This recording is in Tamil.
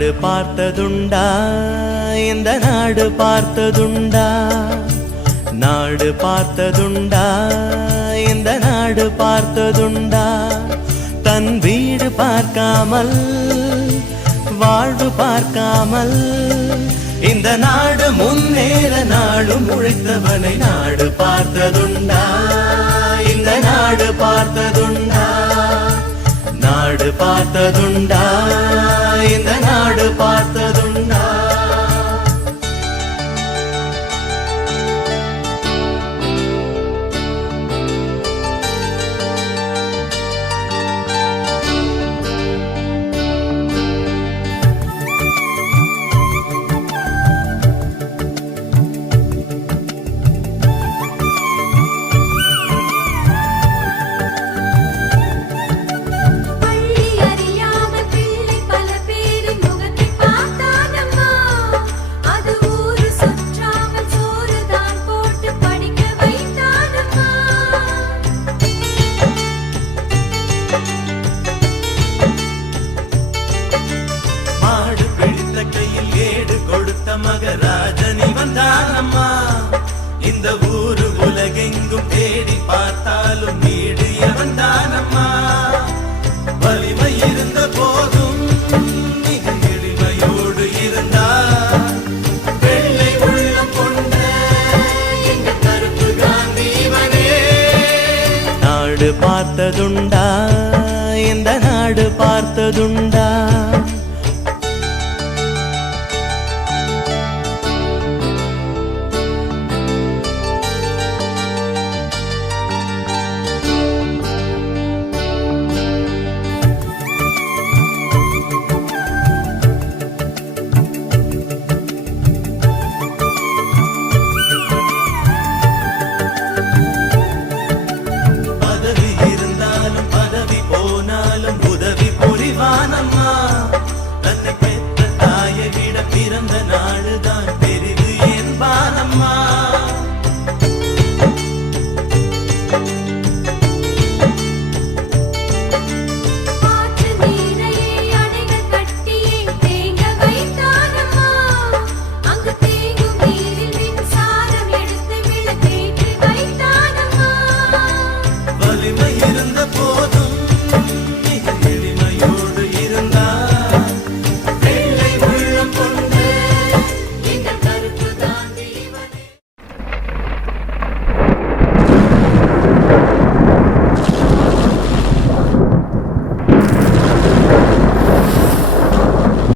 நாடு பார்த்ததுண்டா இந்த நாடு பார்த்ததுண்டா நாடு பார்த்ததுண்டா இந்த நாடு பார்த்ததுண்டா தன் வீடு பார்க்காமல் வாழ்வு பார்க்காமல் இந்த நாடு முன்னேற நாடும் உழைத்தவனை நாடு பார்த்ததுண்டா இந்த நாடு பார்த்ததுண்டா நாடு பார்த்ததுண்டா இந்த நாடு பார்த்ததுண்டா மகராஜனி வந்தானம்மா இந்த ஊரு உலகெங்கும் தேடி பார்த்தாலும் நீடிய வந்தானம்மா வலிமை இருந்த போதும் மிக எளிமையோடு இருந்தார் வெள்ளை உள்ளம் கொண்ட எங்க கருப்பு காந்திவனே நாடு பார்த்ததுண்டா இந்த நாடு பார்த்ததுண்டா